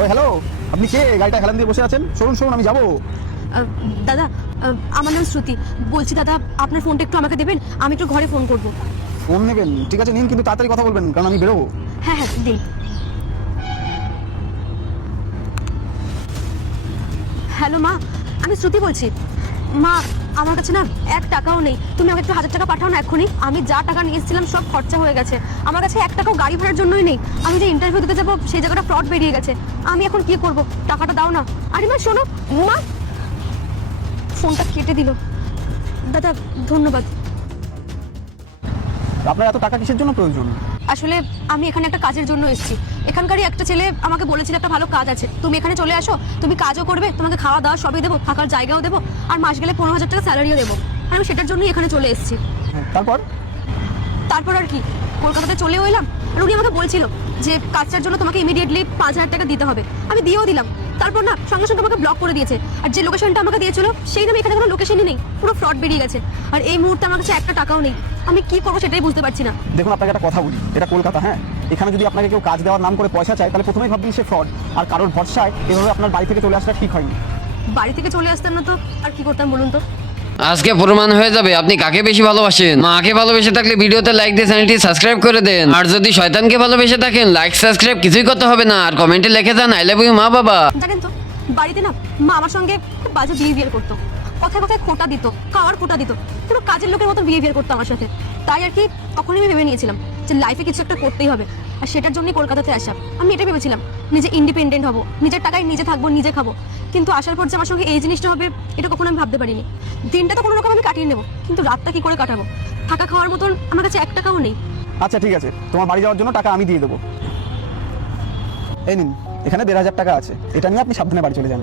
ওই হ্যালো, আপনি কে? গাড়িটা হেলান দিয়ে বসে আছেন? শুনুন শুনুন, আমি যাবো। দাদা, আমার নাম শ্রুতি। বলছি দাদা, আপনার ফোনটা একটু আমাকে দেবেন, আমি একটু ঘরে ফোন করব। ফোন নেবেন? ঠিক আছে নিন, কিন্তু তাড়াতাড়ি কথা বলবেন, কারণ আমি বেরোবো। হ্যাঁ হ্যাঁ দিন। হ্যালো মা, আমি শ্রুতি বলছি। মা, আমার কাছে না 1 টাকাও নেই, তুমি আমাকে একটু 1000 টাকা পাঠাও না এক্ষুনি। আমি যা টাকা নিয়ে এসেছিলাম সব খরচা হয়ে গেছে, আমার কাছে 1 টাকাও গাড়ি ভাড়ার জন্যই নেই। আমি যে ইন্টারভিউ দিতে যাবো সেই জায়গাটা ফ্রড বেরিয়ে গেছে, আমি এখন কি করব? টাকাটা দাও না। আরে মা শোনো, মা ফোনটা কেটে দিল। দাদা ধন্যবাদ। আপনার এত টাকা কিসের জন্য প্রয়োজন? আসলে আমি এখানে একটা কাজের জন্য এসেছি। এখানকারই একটা ছেলে আমাকে বলেছিল একটা ভালো কাজ আছে, তুমি এখানে চলে আসো, তুমি কাজও করবে, তোমাকে খাওয়া দাওয়া সবই দেবো, থাকার জায়গাও দেবো, আর মাস গেলে 15,000 টাকা স্যালারিও দেবো। আর আমি সেটার জন্যই এখানে চলে এসেছি। তারপর? তারপর আর কি, কলকাতাতে চলেও এলাম। আর উনি আমাকে বলছিল যে কাজটার জন্য তোমাকে ইমিডিয়েটলি 5,000 টাকা দিতে হবে। আমি দিয়েও দিলাম। তারপর না সঙ্গে সঙ্গে আমাকে ব্লক করে দিয়েছে। আর যে লোকেশনটা আমাকে দিয়েছিল সেই নামে এখানে কোনো লোকেশনই নেই, পুরো ফ্রড বেরিয়ে গেছে। আর এই মুহূর্তে আমার কাছে 1 টাকাও নেই, আমি কি করবো সেটাই বুঝতে পারছি না। দেখুন, আপনাকে একটা কথা বলি, এটা কলকাতা, হ্যাঁ? এখানে যদি আপনাকে কেউ কাজ দেওয়ার নাম করে পয়সা চায়, তাহলে প্রথমেই ভাববেন সে ফ্রড। আর কারোর ভরসায় এভাবে আপনার বাড়ি থেকে চলে আসাটা ঠিক হয়নি। বাড়ি থেকে চলে আসতাম না তো আর কি করতাম বলুন তো? আজকে প্রমাণ হয়ে যাবে আপনি কাকে বেশি ভালোবাসেন। মাকে ভালোবেসে থাকলে ভিডিওতে লাইক দিয়ে চ্যানেলটি সাবস্ক্রাইব করে দেন। আর যদি শয়তানকে ভালোবেসে থাকেন, লাইক সাবস্ক্রাইব কিছুই করতে হবে না, আর কমেন্টে লিখে যান আই লাভ ইউ মা বাবা। জানেন তো, বাড়িতে না মা আমার সঙ্গে খুব বাজে বিহেভিয়ার করতো, কথায় কথায় খোঁটা দিত, খাওয়ার খোঁটা দিত, পুরো কাজের লোকের মতো বিহেভিয়ার করতো আমার সাথে। তাই আর কি তখনই আমি ভেবে নিয়েছিলাম যে লাইফে কিছু একটা করতেই হবে, আর সেটার জন্যই কলকাতাতে আসা। আমি এটা ভেবেছিলাম নিজে ইন্ডিপেন্ডেন্ট হব, নিজের টাকায় নিজে থাকবো, নিজে খাবো। কিন্তু আসার পর যে আমার সঙ্গে এই জিনিসটা হবে এটা কখনো আমি ভাবতে পারিনি। দিনটা তো কোনো রকম আমি কাটিয়ে নেবো, কিন্তু রাতটা কি করে কাটাবো? থাকা খাওয়ার মতন আমার কাছে 1 টাকাও নেই। আচ্ছা ঠিক আছে, তোমার বাড়ি যাওয়ার জন্য টাকা আমি দিয়ে দেবো। এই নিন, এখানে 1,500 টাকা আছে, এটা নিয়ে আপনি সাবধানে বাড়ি চলে যান।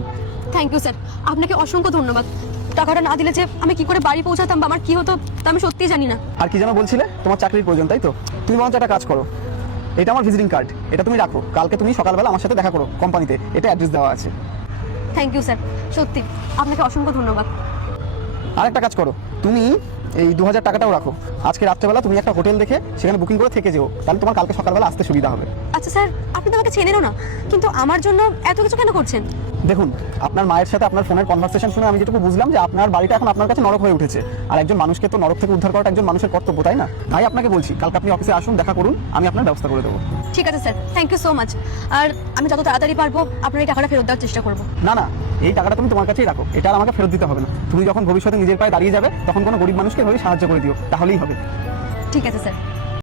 থ্যাংক ইউ স্যার, আপনাকে অসংখ্য ধন্যবাদ। টাকাটা না দিলে যে আমি কি করে বাড়ি পৌঁছাতাম বা আমার কি হতো তা আমি সত্যিই জানি না। আর কি যেন বলছিলে? তোমার চাকরির প্রয়োজন, তাই তো? তুমি বরঞ্চ একটা কাজ করো, এটা আমার ভিজিটিং কার্ড, এটা তুমি রাখো, কালকে তুমি সকালবেলা আমার সাথে দেখা করো কোম্পানিতে, এটা অ্যাড্রেস দেওয়া আছে। থ্যাংক ইউ স্যার, সত্যি আপনাকে অসংখ্য ধন্যবাদ। আরেকটা কাজ করো, তুমি এই 2,000 টাকাটাও রাখো, আজকে রাত্রেবেলা তুমি একটা হোটেল দেখে সেখানে বুকিং করে থেকে যেও, তাহলে তোমার কালকে সকালবেলা আসতে সুবিধা হবে। আচ্ছা স্যার, আপনি তো আমাকে চেনেনও না, কিন্তু আমার জন্য এত কিছু কেন করছেন? দেখুন, আপনার মায়ের সাথে আপনার ফোনের কনভারসেশন শুনে আমি যেটুকু বুঝলাম যে আপনার বাড়িটা এখন আপনার কাছে নরক হয়ে উঠেছে, আর একজন মানুষকে তো নরক থেকে উদ্ধার করাটা একজন মানুষের কর্তব্য, তাই না? তাই আপনাকে বলছি, কালকে আপনি অফিসে আসুন, দেখা করুন, আমি আপনার ব্যবস্থা করে দেবো। ঠিক আছে sir, thank you so much. আর আমি যত তাড়াতাড়ি পারবো আপনার এই টাকাটা ফেরত দেওয়ার চেষ্টা করবো। না না, এই টাকাটা তুমি তোমার কাছেই রাখো, এটা আর আমাকে ফেরত দিতে হবে না। তুমি যখন ভবিষ্যতে নিজের পায়ে দাঁড়িয়ে যাবে তখন কোনো গরিব মানুষকে এভাবে সাহায্য করে দিও, তাহলেই হবে। ঠিক আছে স্যার।